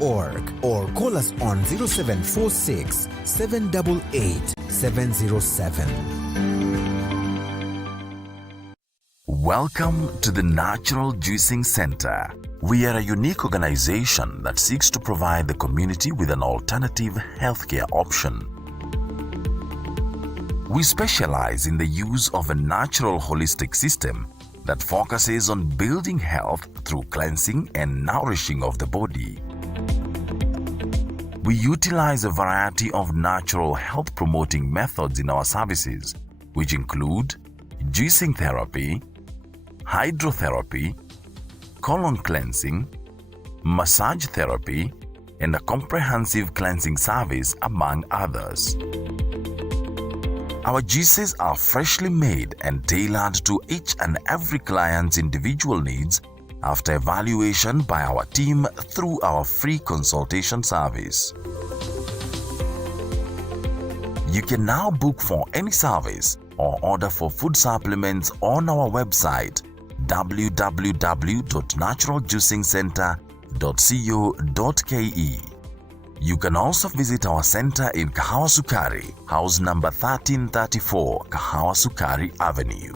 juicingcenter.org or call us on 0746 788 707. Welcome to the Natural Juicing Center. We are a unique organization that seeks to provide the community with an alternative healthcare option. We specialize in the use of a natural holistic system that focuses on building health through cleansing and nourishing of the body. We utilize a variety of natural health promoting methods in our services, which include juicing therapy, hydrotherapy, colon cleansing, massage therapy, and a comprehensive cleansing service, among others. Our juices are freshly made and tailored to each and every client's individual needs after evaluation by our team through our free consultation service. You can now book for any service or order for food supplements on our website www.naturaljuicingcenter.co.ke. You can also visit our center in Kahawa Sukari, house number 1334, Kahawa Sukari Avenue.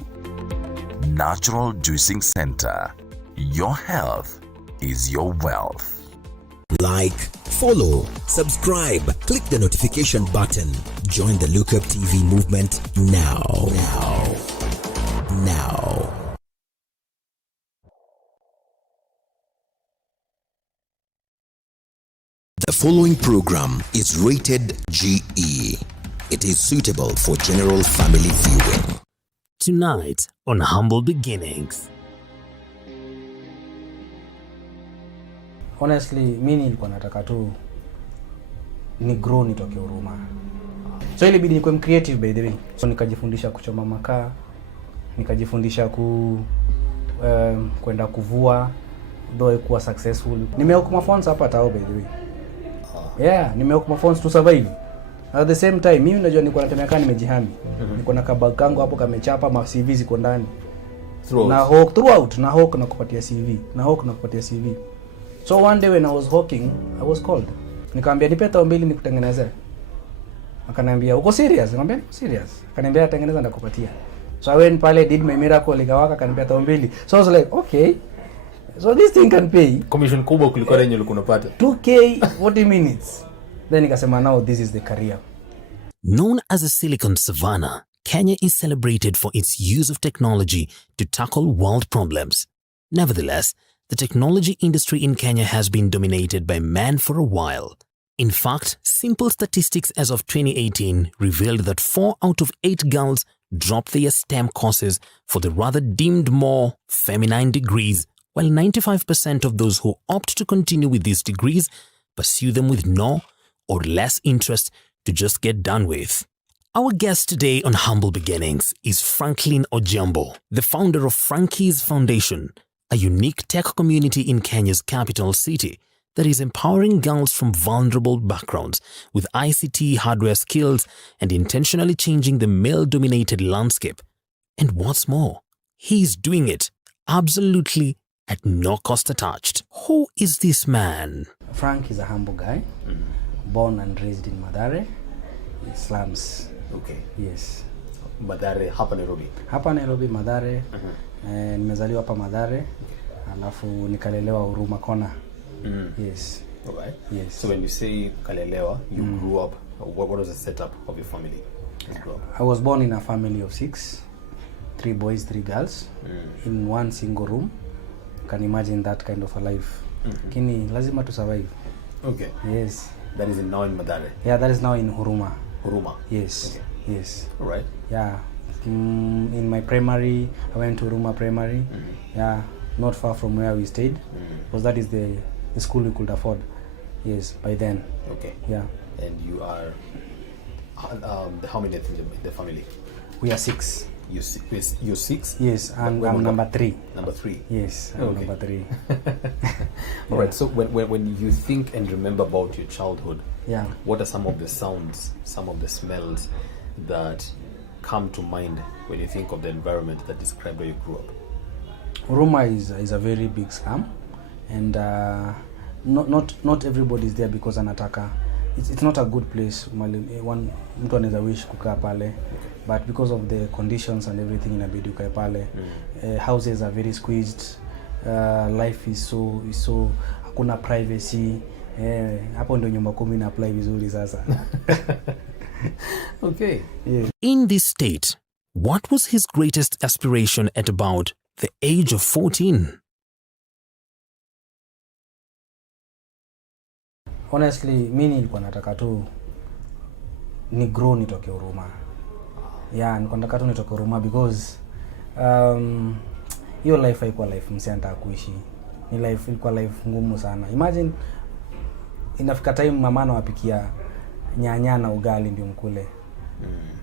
Natural Juicing Center. Your health is your wealth. Like, follow, subscribe, click the notification button. Join the Look Up TV movement now. The following program is rated GE. It is suitable for general family viewing. Tonight on Humble Beginnings. Honestly, mimi nilikuwa nataka tu ni grow nitoke Huruma. So ilibidi nikuwe creative by the way. So nikajifundisha kuchoma makaa, nikajifundisha kwenda kuvua, though kuwa successful. Nimeokuma phones hapa tao by the way. Yeah, nimeokuma phones to survive. At the same time, mimi najua nilikuwa natembea kama nimejihami. Niko na kabag kangu hapo kamechapa, ma CV ziko ndani. Throughout na hawk na kupatia CV. So one day when I was hawking, I was called. Nikamwambia nipe tao mbili nikutengenezee. Akaniambia uko serious? Nikamwambia serious. Akaniambia tengeneza ndakupatia. So I went pale, did my miracle, ikawaka, akaniambia tao mbili. So I was like, okay. So this thing can pay. Commission kubwa kuliko yenye ulikuwa unapata. 2K 40 minutes. Then nikasema now this is the career. Known as a Silicon Savannah, Kenya is celebrated for its use of technology to tackle world problems. Nevertheless, the technology industry in Kenya has been dominated by men for a while. In fact, simple statistics as of 2018 revealed that 4 out of 8 girls dropped their STEM courses for the rather deemed more feminine degrees, while 95% of those who opt to continue with these degrees pursue them with no or less interest to just get done with. Our guest today on Humble Beginnings is Frankline Ojiambo, the founder of Franky's Foundation, a unique tech community in Kenya's capital city that is empowering girls from vulnerable backgrounds with ICT hardware skills and intentionally changing the male-dominated landscape. And what's more, he's doing it absolutely at no cost attached. Who is this man? Frank is a humble guy, born and raised in Mathare, slums. Okay. Yes. Mathare hapa Nairobi. Hapa Nairobi Mathare. Nimezaliwa hapa Mathare. Alafu nikalelewa Huruma kona. Yes. Alright. Yes. So when you say kalelewa, you grew up. What was the setup of your family? I was born in a family of 6, 3 boys, 3 girls, in one single room. You can imagine that kind of a life. Kini lazima to survive. Okay. Yes. That is now in Mathare. Yeah, that is now in Huruma. Huruma. Yes. Okay. Yes. Alright. Yeah. In my primary, I went to Huruma Primary. Yeah, not far from where we stayed, because that is the school we could afford. Yes, by then. Okay. Yeah. And you are how many in the family? We are 6. You're 6? Yes, and I'm number 3. Number 3. Yes, I'm number 3. All right. So when you think and remember about your childhood, yeah, what are some of the sounds, some of the smells that come to mind when you think of the environment that described where you grew up? Huruma is a very big slum, and not everybody is there because anataka. It's not a good place. Mtu anaweza wish kukaa pale, but because of the conditions and everything inabidi ukae pale. Houses are very squeezed. Life is so hakuna privacy. Hapo ndio nyumba 10 na apply vizuri sasa. Okay. Yeah. In this state, what was his greatest aspiration at about the age of 14? Honestly, mimi nilikuwa nataka tu ni grow nitoke Huruma. Yeah, nilikuwa nataka tu nitoke Huruma because hiyo life haikuwa life msi anataka kuishi. Ni life ilikuwa life ngumu sana. Imagine inafika time mama anawapikia nyanya na ugali ndio mkule.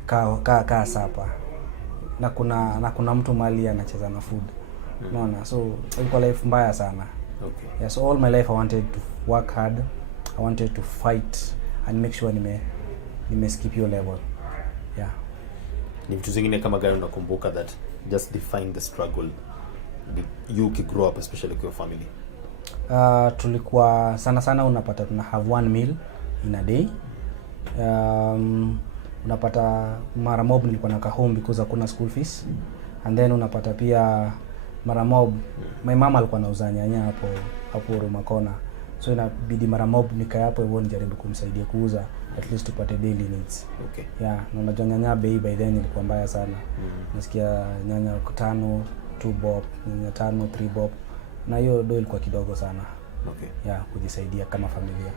Kaa sapa. Na kuna mtu mali anacheza na food. Unaona? So ilikuwa life mbaya sana. Okay. Yeah, so all my life I wanted to work hard. I wanted to fight and make sure nime skip your level. Yeah. Ni vitu zingine kama gani unakumbuka that just define the struggle you grow up, especially with your family? Tulikuwa sana unapata tuna have one meal in a day. Unapata mara mob nilikuwa naka home because hakuna school fees. And then unapata pia mara mob my mama alikuwa anauza nyanya hapo Huruma Kona. So inabidi mara mob nikae hapo hivyo nijaribu kumsaidia kuuza at least tupate daily needs. Okay. Yeah, na unajua nyanya bei by then ilikuwa mbaya sana. Nasikia nyanya 5 2 bob, nyanya 5 3 bob. Na hiyo do ilikuwa kidogo sana. Okay. Yeah, kujisaidia kama familia.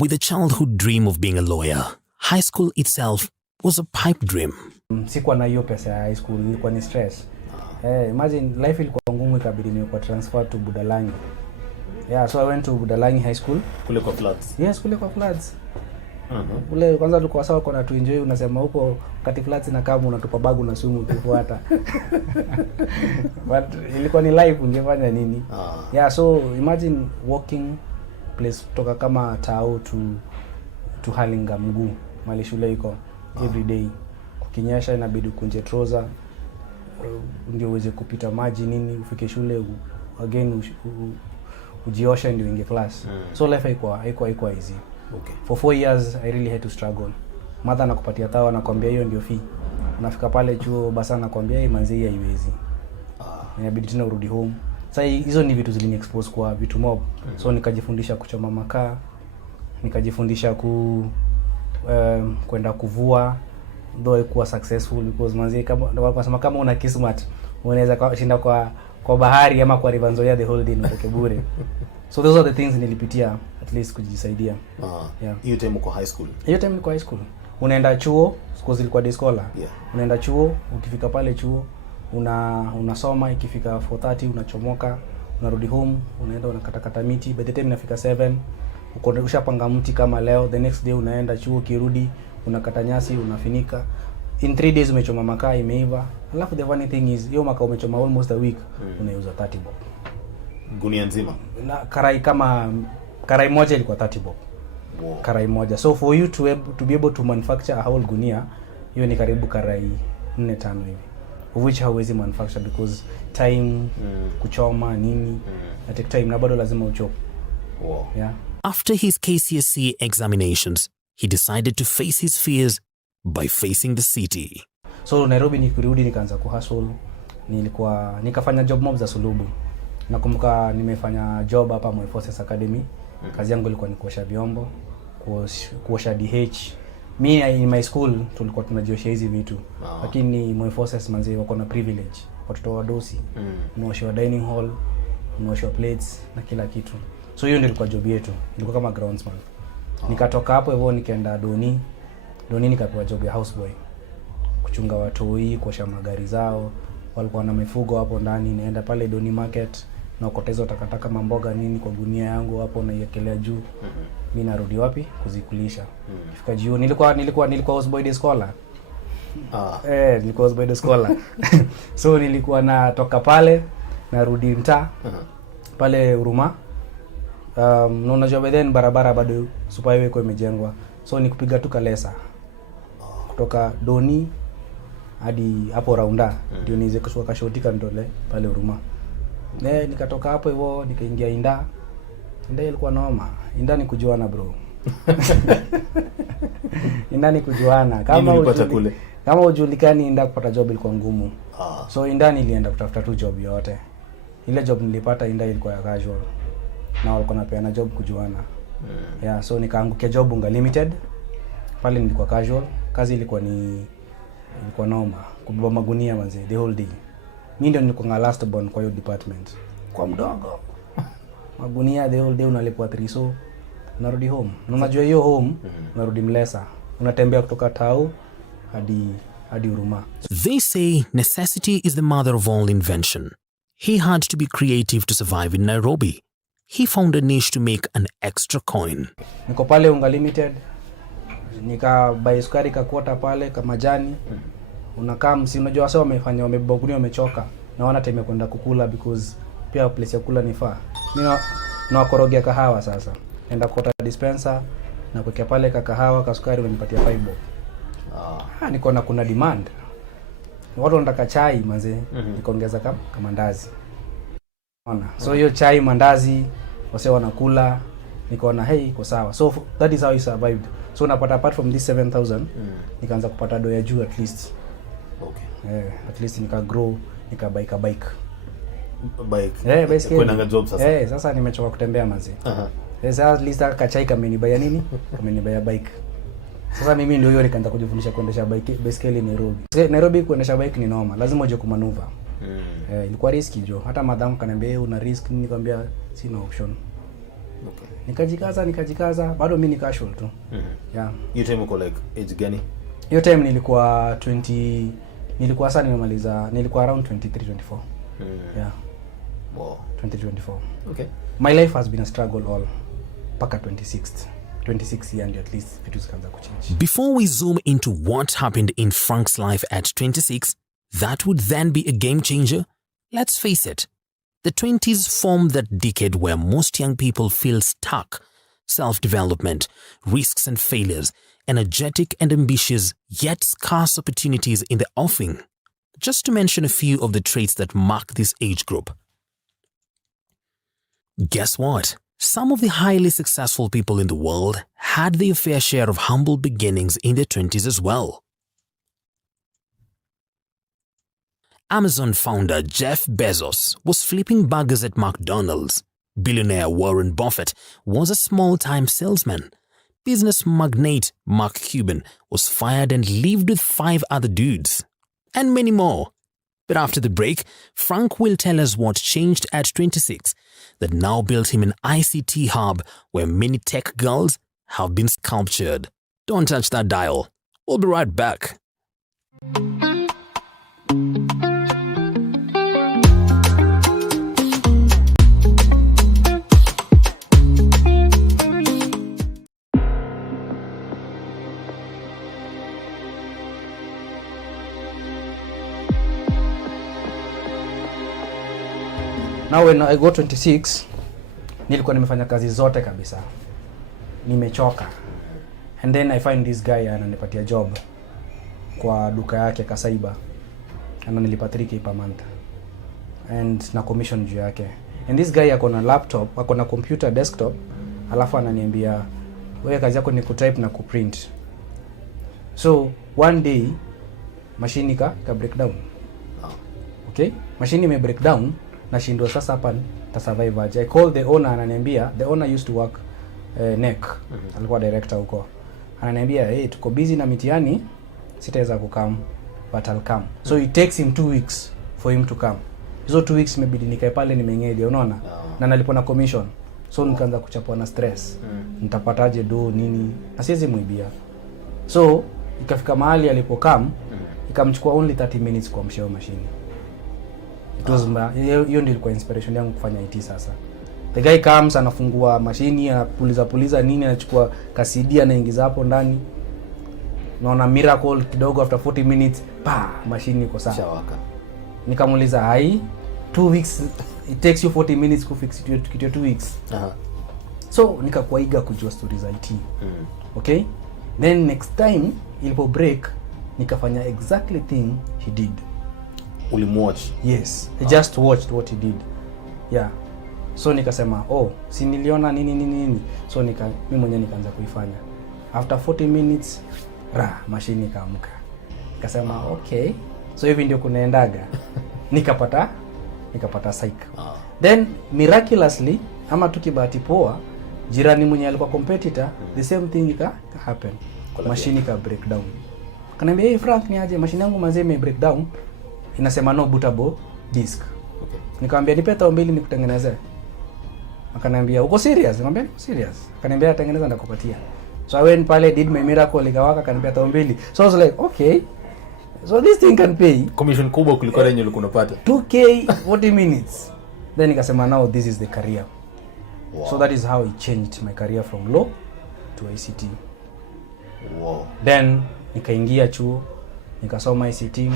With a childhood dream of being a lawyer, high school itself was a pipe dream. Sikuwa na hiyo pesa ya high school, ilikuwa ni stress. Imagine life ilikuwa ngumu, ikabidi nikuwa transfer to Budalangi. Yeah, so I went to Budalangi High School. Kule kwa floods? Yes, kule kwa floods. Ule kwanza tulikuwa sawa kwa to enjoy, unasema huko wakati floods na kama unatupa bagu na sumu ukifuata. But ilikuwa ni life, ungefanya nini? Yeah, so imagine walking place kutoka kama Tao to Halinga mguu mali shule iko every day. Kukinyesha inabidi kunje trouser ndio uweze kupita maji nini ufike shule again ujiosha ndio inge class. So life haikuwa easy. Okay. For 4 years I really had to struggle. Mother anakupatia tao anakuambia hiyo ndio fee. Unafika pale chuo basa anakuambia hii manzi hii haiwezi. Inabidi tena urudi home. Sasa hizo ni vitu zilini expose kwa vitu mob. So nikajifundisha kuchoma makaa. Nikajifundisha kwenda kuvua. Though haikuwa successful because manzi kama una kismat unaweza shinda kwa bahari ama kwa River Nzoia the whole day utoke bure. So those are the things nilipitia at least kujisaidia. Yeah. Hiyo time uko high school? Hiyo time niko high school. Unaenda chuo, because ilikuwa day scholar. Yeah. Unaenda chuo, ukifika pale chuo unasoma, ikifika 4:30 unachomoka, unarudi home, unaenda unakatakata miti. By the time inafika 7 uko ushapanga mti kama leo, the next day unaenda chuo, kirudi unakata nyasi, unafinika. In 3 days umechoma makaa imeiva. Alafu the funny thing is hiyo makaa umechoma almost a week, unauza 30 bob. Gunia nzima? Na karai moja ilikuwa 30 bob. Wow. Karai moja. So for you to be able to manufacture a whole gunia, hiyo ni karibu karai 4-5 hivi. Of which hauwezi manufacture because time, kuchoma nini, take time na bado lazima uchope. Wow. Yeah. After his KCSE examinations, he decided to face his fears by facing the city. So Nairobi nikirudi nikaanza kuhustle. Nikafanya job mob za sulubu. Nakumbuka nimefanya job hapa Moi Forces Academy. Kazi yangu ilikuwa ni kuosha vyombo, kuosha DH. Mimi in my school tulikuwa tunajiosha hizi vitu. Lakini Moi Forces manzi wako na privilege. Watoto wadosi. Unaosha dining hall, unaosha plates na kila kitu. So hiyo ndio ilikuwa job yetu. Ilikuwa kama groundsman. Nikatoka hapo hivyo nikaenda Doni nikapewa job ya houseboy. Kuchunga watoi, kuosha magari zao. Walikuwa na mifugo hapo ndani, naenda pale Doni market na ukotezo takataka mamboga nini kwa gunia yangu hapo naiekelea juu. Mimi narudi wapi kuzikulisha. Fika juu nilikuwa houseboy day scholar. Nilikuwa houseboy day scholar. So nilikuwa natoka pale narudi mtaa pale Huruma. Na unajua by then barabara bado super highway kwa imejengwa. So nikupiga tu kalesa kutoka Doni hadi hapo Raunda ndio niweze kushuka shotika ndole pale Huruma. Nikatoka hapo hivyo nikaingia Inda. Inda ilikuwa noma. Inda ni kujuana bro. Inda ni kujuana. Kama ujulikani Inda kupata job ilikuwa ngumu. So Inda nilienda kutafuta tu job yote. Ile job nilipata Inda ilikuwa ya casual. Na walikuwa napeana job kujuana. Yeah, so nikaangukia job unga limited. Pale nilikuwa casual. Kazi ilikuwa noma. Kubeba magunia manzi the whole day. Mimi ndio nilikuwa last born kwa hiyo department. Kwa mdogo. Magunia the whole day unalipwa 3 so unarudi home. Na unajua hiyo home unarudi Mlesa. Unatembea kutoka Tao hadi Huruma. They say necessity is the mother of all invention. He had to be creative to survive in Nairobi. He found a niche to make an extra coin. Niko pale unga limited. Buy sukari kakota pale kama majani. Unakaa unajua wase wamefanya wameboguni wamechoka. Na wana time kwenda kukula because pia place ya kula ni far. Mimi nawakorogea kahawa sasa. Naenda kota dispenser na kuweka pale kahawa kasukari wanipatia 5 bob. Niko na kuna demand. Watu wanataka chai manze, nikaongeza kama mandazi. Unaona? So hiyo chai mandazi wase wanakula, nikaona hey iko sawa. So that is how I survived. So napata apart from this 7,000, nikaanza kupata do ya juu at least. Okay. At least nika grow, nika bike. Bike. Kwenda job sasa. Sasa nimechoka kutembea manzi. Sasa at least akachai kamenibaya nini? Kamenibaya bike. Sasa mimi ndio hiyo nikaanza kujifundisha kuendesha baiskeli Nairobi. Nairobi kuendesha bike ni noma, lazima uje kumanuva. Ilikuwa risky jo. Hata madam kaniambia una risk, nikamwambia sina option. Okay. Nikajikaza, bado mimi ni casual tu. Yeah. You time uko like age gani? Hiyo time nilikuwa 20, nilikuwa sasa nimemaliza, nilikuwa around 23 24. Yeah. Wow. 2024. Okay. My life has been a struggle all paka 26 years at least vitu zikaanza kuchange. Before we zoom into what happened in Frank's life at 26, that would then be a game changer. Let's face it, the 20s form that decade where most young people feel stuck. Self-development, risks and failures, energetic and ambitious, yet scarce opportunities in the offing. Just to mention a few of the traits that mark this age group. Guess what? Some of the highly successful people in the world had their fair share of humble beginnings in their 20s as well. Amazon founder Jeff Bezos was flipping burgers at McDonald's. Billionaire Warren Buffett was a small-time salesman. Business magnate Mark Cuban was fired and lived with 5 other dudes. And many more. But after the break, Frank will tell us what changed at 26 that now built him an ICT hub where many tech girls have been sculptured. Don't touch that dial. We'll be right back. Now when I go 26, nilikuwa nimefanya kazi zote kabisa. Nimechoka. And then I find this guy ananipatia job kwa duka yake Kasaiba. Ananilipa 3K per month. And na commission juu yake. And this guy ako na laptop, ako na computer desktop, alafu ananiambia wewe kazi yako ni kutype na kuprint. So one day machine ka break down. Okay? Machine ime break down. Nashindwa sasa hapa ta survive aje. I call the owner, ananiambia the owner used to work NEC. Alikuwa director huko. Ananiambia hey, tuko busy na mitihani, sitaweza kukam but I'll come. So it takes him 2 weeks for him to come. Hizo 2 weeks imebidi nikae pale nimeng'edia, unaona? Na nalipo na commission. So nikaanza kuchapwa na stress. Nitapataje do nini? Na siwezi muibia. So ikafika mahali alipokam, ikamchukua only 30 minutes kwa mshao machine. Hiyo ndio ilikuwa inspiration yangu kufanya IT sasa. The guy comes, anafungua mashini, anapuliza nini, anachukua kasidi anaingiza hapo ndani. Naona miracle kidogo after 40 minutes, mashini iko sawa. Shawaka. Nikamuuliza, "Hai, 2 weeks it takes you 40 minutes to fix it kitu 2 weeks." So nikakuwa eager kujua stories za IT. Okay? Then next time ilipo break, nikafanya exactly thing he did. Ulimwatch? Yes, I just watched what he did. Yeah. So nikasema si niliona nini. So mimi mwenyewe nikaanza kuifanya. After 40 minutes mashini ikaamka. Nikasema okay. So hivi ndio kunaendaga. Nikapata psych. Then miraculously ama tukibahati poa, jirani mwenye alikuwa competitor, the same thing happen. Mashini ka break down. Kaniambia, "Hey Frank, ni aje mashini yangu manze ime break down. Inasema no bootable disk." Okay. Nikamwambia nipe tao mbili nikutengenezee. Akaniambia, "Uko serious?" Nikamwambia, "Serious." Akaniambia atengeneza na kupatia. So I went pale, did my miracle, ikawaka. Akaniambia tao mbili. So I was like, okay. So this thing can pay. Commission kubwa kuliko yenye ulikuwa unapata. 2K 40 minutes. Then nikasema now this is the career. Wow. So that is how it changed my career from law to ICT. Wow. Then nikaingia chuo, nikasoma ICT.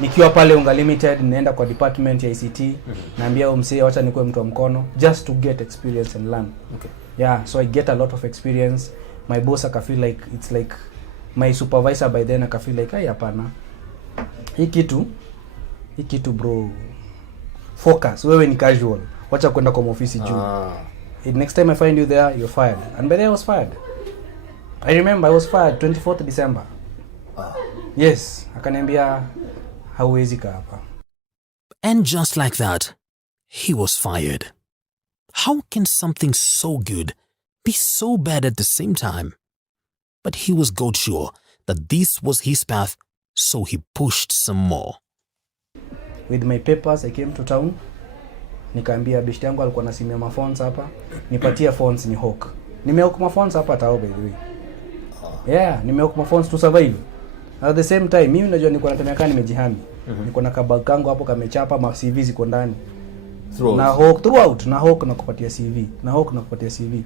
Nikiwa pale Unga Limited, naenda kwa department ya ICT, naambia msee acha nikuwe mtu wa mkono just to get experience and learn. Okay. Yeah, so I get a lot of experience. My boss aka feel like it's like my supervisor by then aka feel like hapana. Hii kitu bro. Focus, wewe ni casual. Wacha kwenda kwa ofisi juu. Next time I find you there, you're fired. And by then I was fired. I remember I was fired 24th December. Yes, akaniambia hauwezi kaa hapa. And just like that, he was fired. How can something so good be so bad at the same time? But he was God sure that this was his path, so he pushed some more. With my papers, I came to town. Nikaambia bishti yangu alikuwa anasimia maphones hapa. Nipatia phones ni hawk. Nimehook maphones hapa tao by the way. Yeah, nimehook maphones to survive. At the same time, mimi najua niko natemea kama nimejihami. Niko na kabag kangu hapo kamechapa, ma CV ziko ndani. Na hawk throughout, na hawk na kupatia CV.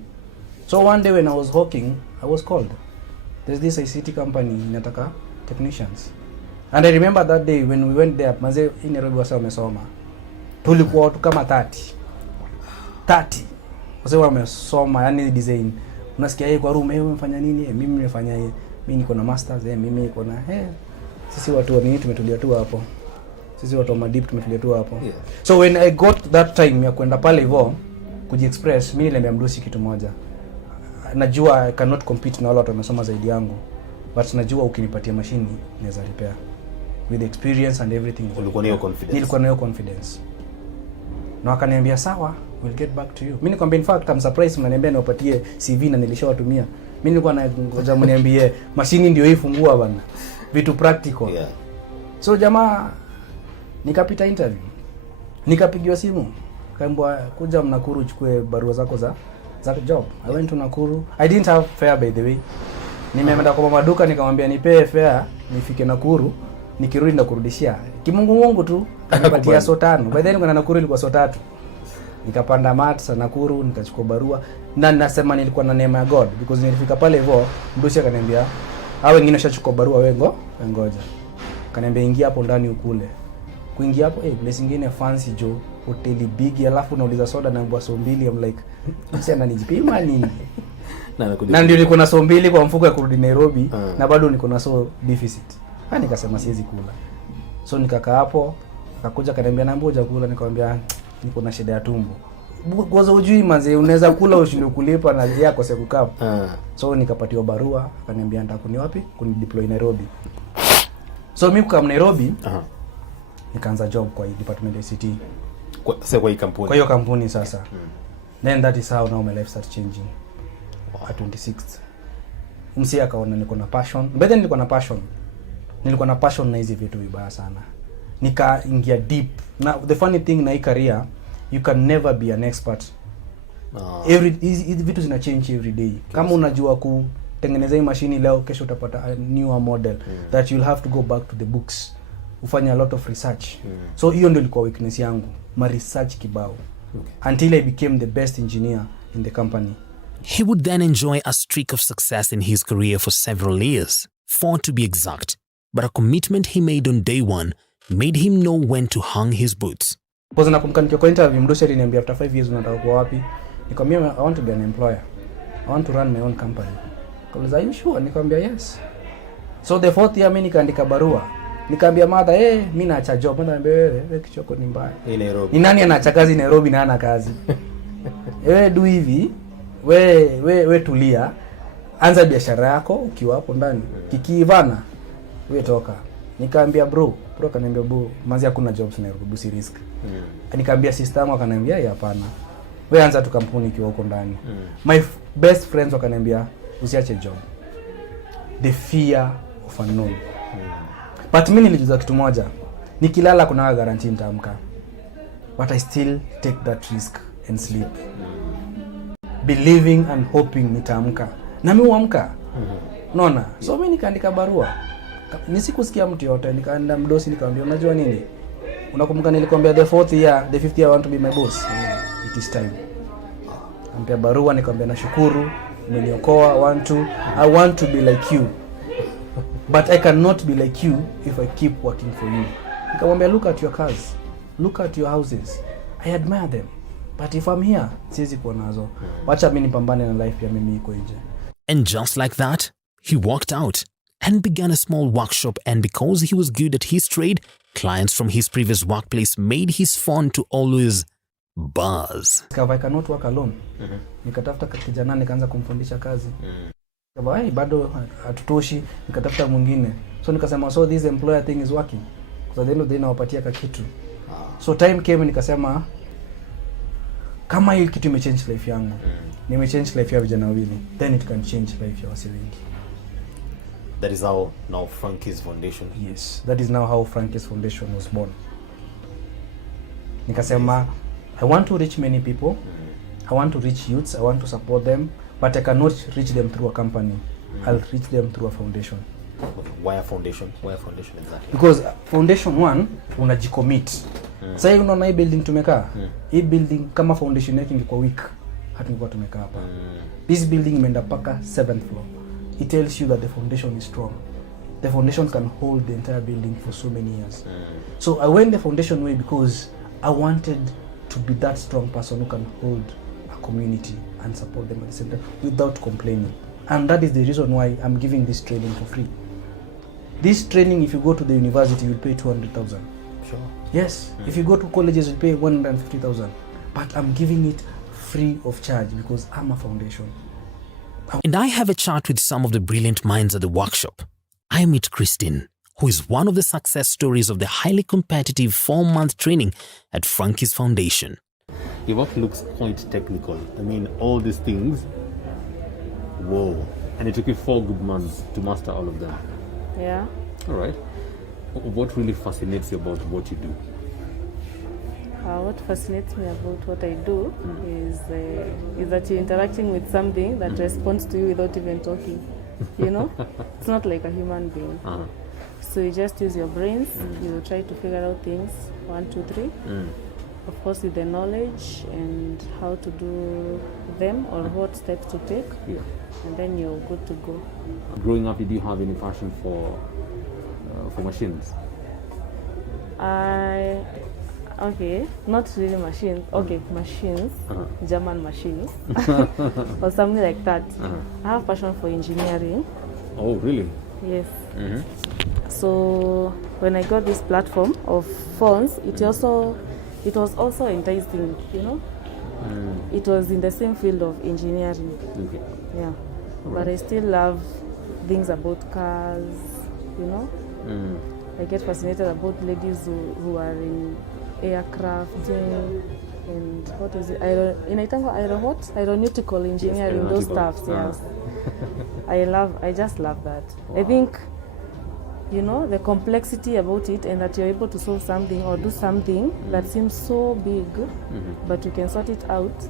So one day when I was hawking, I was called. There's this ICT company inataka technicians. And I remember that day when we went there, manze in Nairobi wasa wamesoma. Tulikuwa watu kama 30. Wasa wamesoma, yani design. Unasikia kwa room, umefanya nini? Mimi nimefanya mimi niko na masters, mimi niko na sisi watu wa nini tumetulia tu hapo. Sisi watu wa madip tumetulia tu hapo. Yeah. So when I got that time ya kwenda pale hivyo kujiexpress, mimi niliambia mdosi kitu moja. Najua I cannot compete na wale watu wamesoma zaidi yangu, but najua ukinipatia mashini naweza repair with experience and everything. Ulikuwa nayo confidence? Nilikuwa nayo confidence. Na wakaniambia sawa, we'll get back to you. Mimi nikwambia in fact I'm surprised mnaniambia niwapatie CV na nilishawatumia. Mimi nilikuwa na ngoja mniambie mashini ndio hii fungua bana. Vitu practical. Yeah. So jamaa nikapita interview. Nikapigiwa simu. Kaambia kuja Nakuru uchukue barua zako za job. I went to Nakuru. I didn't have fare by the way. Nimeenda kwa maduka nikamwambia nipe fare nifike Nakuru, nikirudi nakurudishia. Kimungu tu nipatia so 5. By then kuna Nakuru ilikuwa so 3. Nikapanda mat Nakuru nikachukua barua na nasema nilikuwa na neema ya God because nilifika pale hivyo mdosi akaniambia hao wengine washachukua barua ngoja. Akaniambia ingia hapo ndani ukule. Kuingia hapo place nyingine fancy jo, hoteli big, alafu nauliza soda na mbwa so mbili. I'm like msi ananijipima nini? Na ndio niko na so mbili kwa mfuko ya kurudi Nairobi na bado niko na so deficit. Nikasema siwezi kula. So nikakaa hapo, akakuja akaniambia na mboja kula, nikamwambia niko na shida ya tumbo. Kwanza ujui manze unaweza kula ushinde kulipa na yako sasa kukaa. So nikapatiwa barua, akaniambia nataka kuni wapi? Kuni deploy Nairobi. So mimi kwa Nairobi nikaanza job kwa department ya ICT. Kwa hii kampuni. Kwa hiyo kampuni sasa. Then that is how now my life started changing. At 26th. Msi akaona niko na passion. Baada nilikuwa na passion na hizi vitu vibaya sana. Nikaingia deep. Now the funny thing na hii career, you can never be an expert. Hizi vitu zina change every day. Kama unajua kutengeneza hii mashini leo, kesho utapata a newer model that you'll have to go back to the books. Ufanya a lot of research. So hiyo ndio ilikuwa weakness yangu, ma research kibao. Until I became the best engineer in the company. He would then enjoy a streak of success in his career for several years, 4 to be exact. But a commitment he made on day 1 made him know when to hang his boots. Because nakumbuka nikiwa kwa interview mdosi aliniambia after 5 years unataka kuwa wapi? Nikamwambia I want to be an employer. I want to run my own company. Kauliza are you sure? Nikamwambia yes. So the 4th year mimi nikaandika barua. Nikaambia mother, mimi naacha job. Mother anambia wewe kichoko ni mbaya. Nairobi. Ni nani anaacha kazi Nairobi na hana kazi? Do hivi. We tulia. Anza biashara yako ukiwa hapo ndani. Kikiivana we toka. Nikaambia bro akaniambia manzi hakuna jobs Nairobi, si risk. Nikaambia sister yangu akaniambia hapana. We anza tu kampuni ukiwa huko ndani. My best friends wakaniambia usiache job. The fear of unknown. But mimi nilijua kitu moja. Nikilala kuna guarantee nitaamka. But I still take that risk and sleep. Believing and hoping nitaamka. Na mimi huamka. Unaona? So mimi nikaandika barua. Nisikusikia mtu yote, nikaenda mdosi nikamwambia unajua nini? Unakumbuka nilikwambia the 5th year I want to be my boss. It is time. Ampia barua nikamwambia nashukuru, umeniokoa, I want to be like you. But I cannot be like you if I keep working for you. Nikamwambia look at your cars. Look at your houses. I admire them. But if I'm here, siwezi kuwa nazo. Wacha mimi nipambane na life ya mimi iko nje. And just like that, he walked out and began a small workshop, and because he was good at his trade, clients from his previous workplace made his phone to always buzz. I cannot work alone. Nikatafuta kijana nikaanza kumfundisha kazi. Bado hatutoshi, nikatafuta mwingine. So nikasema so this employer thing is working. Because at the end of the day nawapatia kitu. So time came nikasema kama hii kitu imechange life yangu. Nimechange life ya vijana wawili. Then it can change life ya wasi wengi. That is how now Franky's Foundation. Yes, that is now how Franky's Foundation was born. Nikasema I want to reach many people. I want to reach youths. I want to support them, but I cannot reach them through a company. I'll reach them through a foundation. Okay, why a foundation? Why a foundation exactly? Because foundation one unajicommit. Sasa hivi unaona hii building tumekaa. Hii building kama foundation yake ingekuwa weak, hatungekuwa tumekaa hapa. This building imeenda paka 7th floor. It tells you that the foundation is strong. The foundation can hold the entire building for so many years. So I went the foundation way because I wanted to be that strong person who can hold a community and support them at the same time without complaining. And that is the reason why I'm giving this training for free. This training, if you go to the university, you'll pay 200,000. Sure. Yes. If you go to colleges, you'll pay 150,000. But I'm giving it free of charge because I'm a foundation. And I have a chat with some of the brilliant minds at the workshop. I meet Christine, who is one of the success stories of the highly competitive 4-month training at Franky's Foundation. Your work looks quite technical. I mean, all these things. Whoa. And it took you 4 good months to master all of them. Yeah. All right. What really fascinates you about what you do? What fascinates me about what I do is that you're interacting with something that responds to you without even talking. You know? It's not like a human being. So you just use your brains, you try to figure out things, 1, 2, 3. Of course with the knowledge and how to do them or what steps to take. Yeah. And then you're good to go. Growing up, did you have any passion for machines? Okay, not really machines. Okay, machines, German machines, or something like that. I have passion for engineering. Oh, really? Yes. So when I got this platform of phones, it was also enticing. You know, it was in the same field of engineering. Okay. Yeah, but I still love things about cars. You know, I get fascinated about ladies who are in aircraft and what is it? Aeronautical engineering, those stuffs. Yes, I just love that. Wow. I think, you know, the complexity about it and that you're able to solve something or do something that seems so big, but you can sort it out.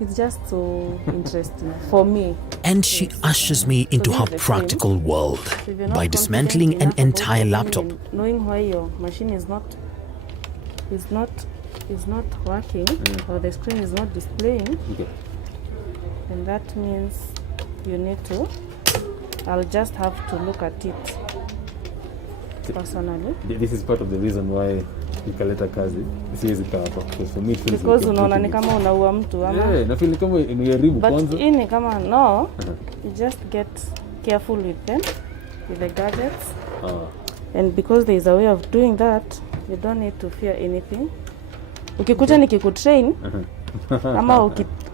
It's just so interesting for me. And she ushers me into her practical world by dismantling an entire laptop. Knowing why your machine is not working or the screen is not displaying, and that means you need to. I'll just have to look at it personally. This is part of the reason why nikaleta kazi siwezi kaa hapa, because for me it feels because unaona ni kama unaua mtu ama na feel kama imeharibu kwanza, but ini kama no, you just get careful with them, with the gadgets. And because there is a way of doing that, you don't need to fear anything. Ukikuja nikikutrain, ama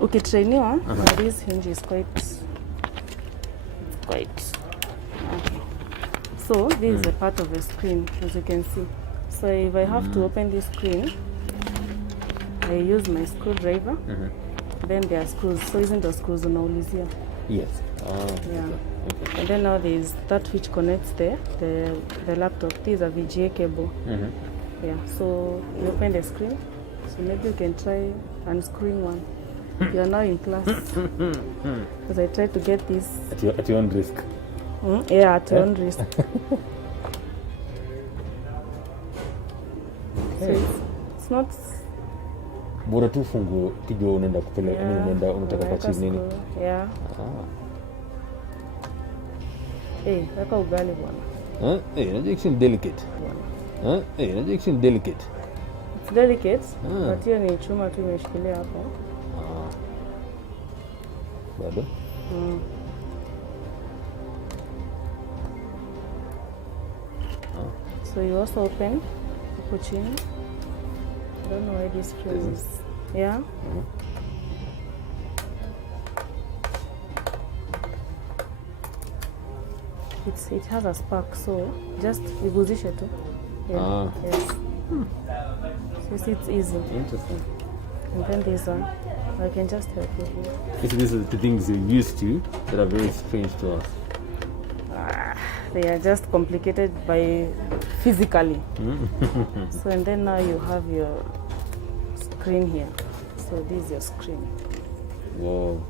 ukitrainiwa, this hinge is quite okay. So this is a part of the screen, as you can see. So if I have to open this screen, I use my screwdriver. Then there are screws. So isn't the screws unaulizia? Yes. Yeah. Okay. And then now there is that which connects the laptop. This is a VGA cable. Yeah. So you open the screen. So maybe you can try unscrewing one. You are now in class. Because I tried to get this. At your own risk. Yeah, at your own risk. So it's not. Bora tu fungu kijua unaenda kupeleka unaenda unataka kuachieve nini? Yeah. Weka ugali bwana. Rejection delicate. Rejection delicate. It's delicate, but hiyo ni chuma tu imeshikilia hapo. Bado? So you also open hapo chini. I don't know why this frame is. Yeah. It has a spark, so just iguzishe tu. Yeah. Yes. So see, it's easy. Interesting. And then this one, I can just help you here. These are the things you're used to that are very strange to us. They are just complicated by physically. So and then now you have your screen here. So this is your screen. Whoa.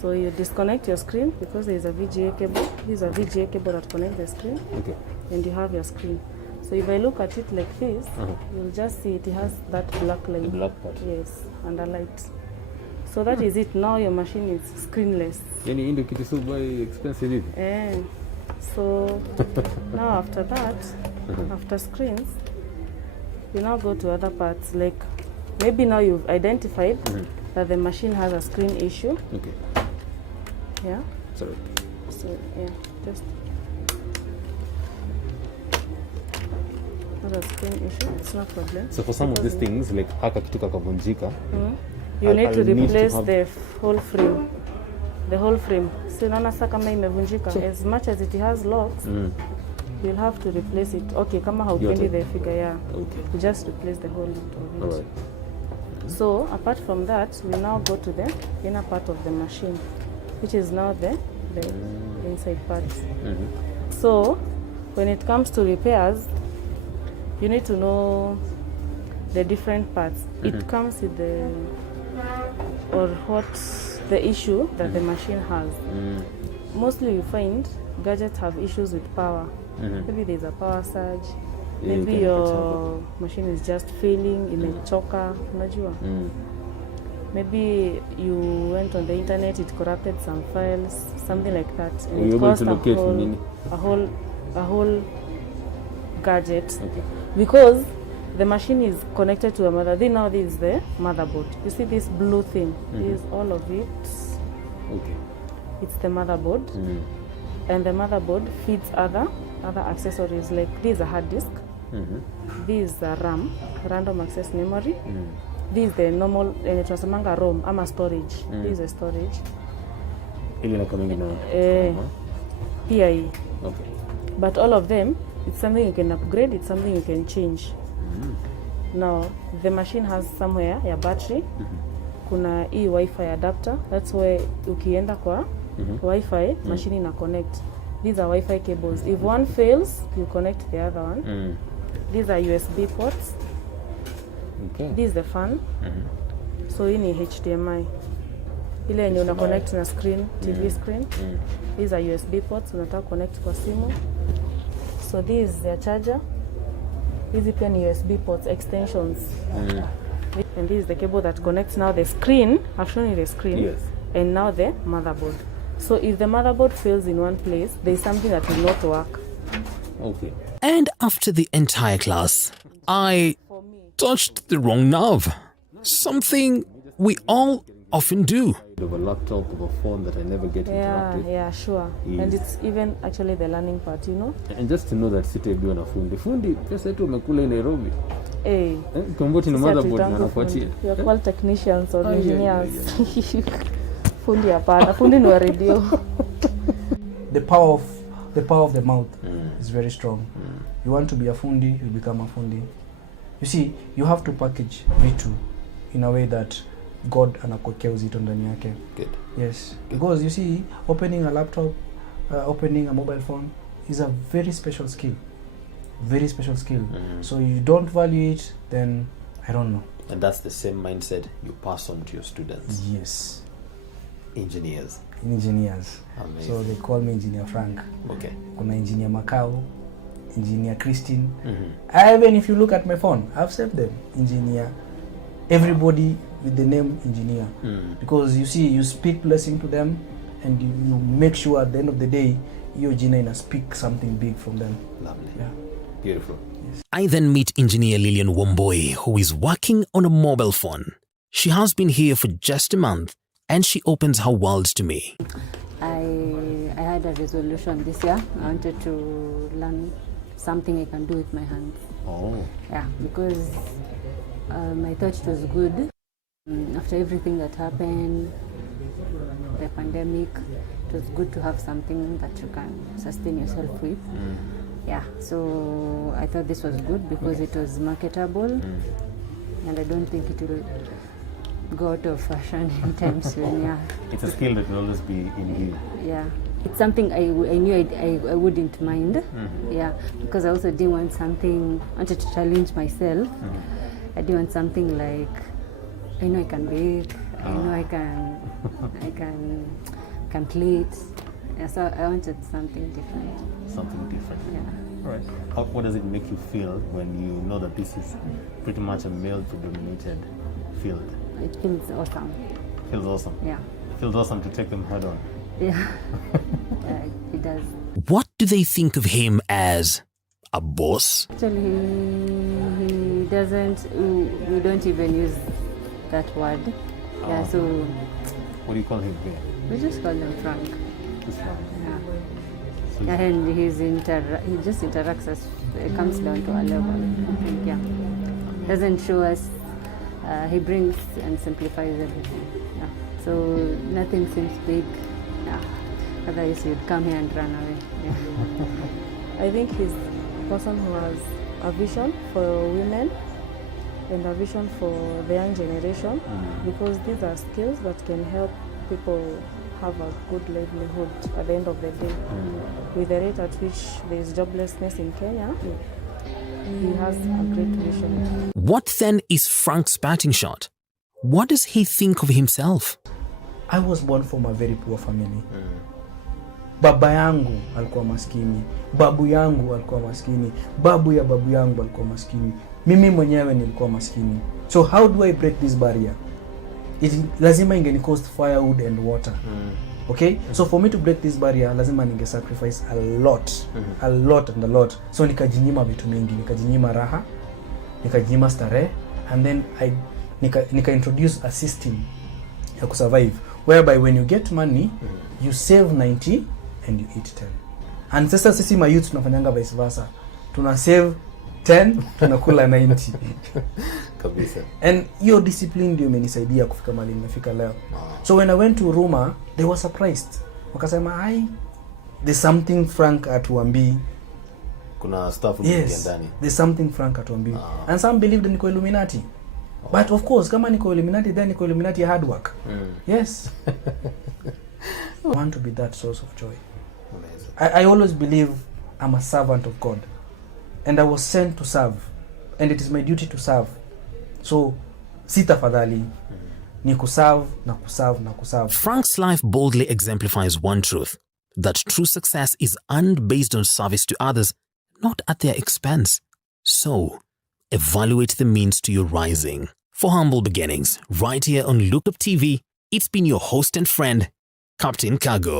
So you disconnect your screen because there is a VGA cable. This is a VGA cable that connects the screen. Okay. And you have your screen. So if I look at it like this, you'll just see it has that black line. The black part. Yes, and a light. So that is it. Now your machine is screenless. Yani ndio kitu so very expensive hivi. So now after that, after screens, you now go to other parts. Like maybe now you've identified that the machine has a screen issue. Okay. Yeah. Sorry. So yeah, just has a screen issue. It's no problem. So for some of these things, like haka kitu kakavunjika, you need to replace have the whole frame. The whole frame. So unaona sasa kama imevunjika, as much as it has locks, you'll have to replace it. Okay, kama haupendi the figure, yeah. Okay. You just replace the whole lot of it. Alright. So apart from that, we now go to the inner part of the machine, which is now the inside part. So when it comes to repairs, you need to know the different parts. It comes with the issue that the machine has. Mostly you find gadgets have issues with power. Maybe there's a power surge. Maybe your machine is just failing in a choker. Unajua? Maybe you went on the internet, it corrupted some files, something like that. And it caused a whole gadget. Okay. Because the machine is connected to a motherboard. Now this is the motherboard. You see this blue thing? This is all of it. Okay. It's the motherboard. And the motherboard feeds other accessories, like this is a hard disk. This is a RAM, random access memory. This is the normal tunasemanga ROM ama storage. This is a storage. Ile na coming now. PIE. Okay. But all of them, it's something you can upgrade, it's something you can change. Now, the machine has somewhere a battery. Kuna hii Wi-Fi adapter. That's where ukienda kwa Wi-Fi, machine ina connect. These are Wi-Fi cables. If one fails, you connect the other one. These are USB ports. Okay. This is the fan. So hii ni HDMI. Ile yenye una connect na screen, TV screen. These are USB ports, unataka connect kwa simu. So this is the charger. These pia ni USB ports, extensions. And this is the cable that connects now the screen. I've shown you the screen. Yes. And now the motherboard. So if the motherboard fails in one place, there is something that will not work. Okay. And after the entire class, I touched the wrong nerve. Something we all often do. of a laptop, of a phone that I never get to interact with. Yeah, sure. Yes. And it's even actually the learning part, you know. And just to know that sitaibiwa na fundi pesa yetu wamekula in Nairobi. Hey. Converting motherboard na nafuatia. We are called technicians or engineers. Yeah. Fundi hapana. Fundi ni wa radio. The power of the mouth is very strong. You want to be a fundi, you become a fundi. You see, you have to package vitu in a way that God anakuwekea uzito ndani yake. Good. Yes, because you see, opening a laptop, opening a mobile phone is a very special skill. Very special skill. So you don't value it, then I don't know. And that's the same mindset you pass on to your students. Yes. Engineers. Engineers. Amazing. So they call me Engineer Frank. Okay. Kuna Engineer Macau, Engineer Christine. Even if you look at my phone, I've saved them. Engineer. Everybody with the name Engineer. Because you see, you speak blessing to them and you make sure at the end of the day, your Gina speak something big from them. Lovely. Yeah. Beautiful. I then meet engineer Lillian Wamboi, who is working on a mobile phone. She has been here for just a month and she opens her world to me. I had a resolution this year. I wanted to learn something I can do with my hands. Oh. Yeah, because I thought it was good. After everything that happened, the pandemic, it was good to have something that you can sustain yourself with. Yeah, so I thought this was good because it was marketable, and I don't think it will go out of fashion anytime soon. Yeah, It's a skill that will always be in you. yeah, it's something I knew I wouldn't mind. Yeah, because I also didn't want something. I wanted to challenge myself. I didn't want something like, I know I can bake. I know I can plate. Yeah, so I wanted something different. Something different. Yeah. All right. What does it make you feel when you know that this is pretty much a male-dominated field? It feels awesome. Feels awesome. Yeah. Feels awesome to take them head on. Yeah. Yeah, it does. What do they think of him as? A boss? Actually, he doesn't. We don't even use that word. Yeah. So What do you call him here? we just call him Frank. This one. Yeah. So Yeah, and he just interacts us. It comes down to our level. I think, yeah. Doesn't show us. He brings and simplifies everything. Yeah. So nothing seems big. Yeah. Otherwise, you'd come here and run away. Yeah. I think he's a person who has a vision for women and a vision for the young generation, because these are skills that can help people have a good livelihood at the end of the day. With the rate at which there is joblessness in Kenya, he has a great vision. What then is Frank's batting shot? What does he think of himself? I was born from a very poor family. Baba yangu alikuwa maskini, babu yangu alikuwa maskini, babu ya babu yangu alikuwa maskini, mimi mwenyewe nilikuwa maskini. So how do I break this barrier? Lazima ingeni cost firewood and water. Okay? So for me to break this barrier, lazima ninge sacrifice a lot. A lot. So nikajinyima vitu mingi, nikajinyima raha, nikajinyima starehe, and then nika introduce a system ya kusurvive, whereby when you get money, you save 90 and you eat 10. And sasa sisi ma youth tunafanyanga vice versa. Tuna save 10, tunakula 90. Kabisa. And your discipline ndio imenisaidia kufika mahali nimefika leo. So when I went to Huruma, they were surprised. Wakasema, there's something Frank atuambii. Kuna stuff yes, ndani. There's something Frank atuambii. And some believed niko Illuminati. But of course, kama niko Illuminati, then niko Illuminati hard work. Yes. I want to be that source of joy. Amazing. I always believe I'm a servant of God. And I was sent to serve. And it is my duty to serve. So, sitafadhali ni kuserve na kuserve na kuserve. Frank's life boldly exemplifies one truth, that true success is earned based on service to others, not at their expense. So, evaluate the means to your rising. For humble beginnings, right here on Look Up TV, it's been your host and friend, Captain Kago.